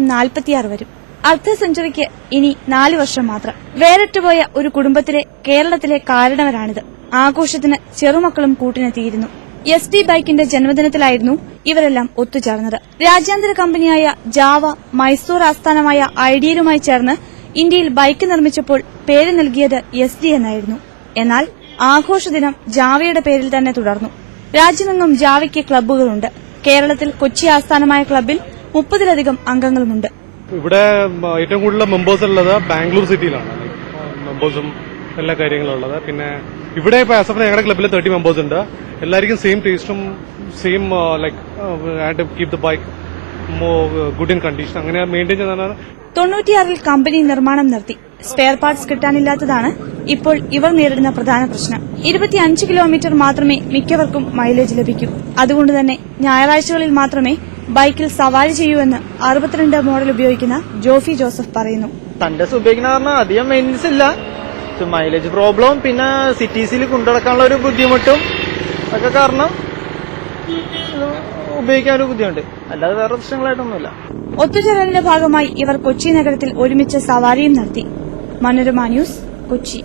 46 വരും. അർദ്ധ സെഞ്ചുറിക്ക് ഇനി 4 വർഷം മാത്രം. വേറിട്ടുപോയ ഒരു കുടുംബത്തിലെ കേരളത്തിലെ കാരണവരാണിത്. ആഘോഷത്തിന് ചെറുമക്കളും കൂട്ടിനെത്തിയിരുന്നു. SD ബൈക്കിന്റെ ജന്മദിനത്തിലായിരുന്നു ഇവരെല്ലാം ഒത്തുചേർന്നത്. രാജ്യാന്തര കമ്പനിയായ ജാവ മൈസൂർ ആസ്ഥാനമായ ഐഡിയലുമായി ചേർന്ന് ഇന്ത്യയിൽ ബൈക്ക് നിർമ്മിച്ചപ്പോൾ പേര് നൽകിയത് SD എന്നായിരുന്നു. എന്നാൽ ആഘോഷദിനം ജാവയുടെ പേരിൽ തന്നെ തുടർന്നു. രാജ്യമെങ്ങും ജാവയ്ക്ക് ക്ലബ്ബുകളുണ്ട്. കേരളത്തിൽ കൊച്ചി ആസ്ഥാനമായ ക്ലബ്ബിൽ 30-ലധികം അംഗങ്ങളുമുണ്ട്. ഇവിടെ ഏറ്റവും കൂടുതൽ മെമ്പേഴ്സ് ഉള്ളത് ബാംഗ്ലൂർ സിറ്റിയിലാണ്. മെമ്പേഴ്സും എല്ലാ കാര്യങ്ങളും ഉള്ളത്. പിന്നെ ഇവിടെ ഇപ്പൊ ഞങ്ങളുടെ ക്ലബ്ബിൽ 30 മെമ്പേഴ്സ് ഉണ്ട്. എല്ലാവർക്കും സെയിം ടേസ്റ്റും same like keep the bike good in condition അങ്ങനെ മെയിൻറ്റെയിൻ ചെയ്യുന്നതാണ്. 96-ൽ കമ്പനി നിർമ്മാണം നിർത്തി. സ്പെയർ പാർട്സ് കിട്ടാനില്ലാത്തതാണ് ഇപ്പോൾ ഇവർ നേരിടുന്ന പ്രധാന പ്രശ്നം. 25 കിലോമീറ്റർ മാത്രമേ മിക്കവർക്കും മൈലേജ് ലഭിക്കൂ. അതുകൊണ്ട് തന്നെ ഞായറാഴ്ചകളിൽ മാത്രമേ ബൈക്കിൽ സവാരി ചെയ്യൂവെന്ന് 62 മോഡൽ ഉപയോഗിക്കുന്ന ജോഫി ജോസഫ് പറയുന്നു. തന്റെ ഉപയോഗിക്കുന്ന കാരണം അധികം മെയിൻ്റനൻസ് ഇല്ല, മൈലേജ് പ്രോബ്ലം, പിന്നെ സിറ്റീസിൽ കൊണ്ടുനടക്കാനുള്ള ഒരു ബുദ്ധിമുട്ടും ഒക്കെ കാരണം ഉപയോഗിക്കാൻ ഒരു ബുദ്ധിമുട്ട്, അല്ലാതെ വേറെ പ്രശ്നങ്ങളായിട്ടൊന്നുമില്ല. ഒത്തുചേരലിന്റെ ഭാഗമായി ഇവർ കൊച്ചി നഗരത്തിൽ ഒരുമിച്ച് സവാരിയും നടത്തി. മനോരമ ന്യൂസ്, കൊച്ചി.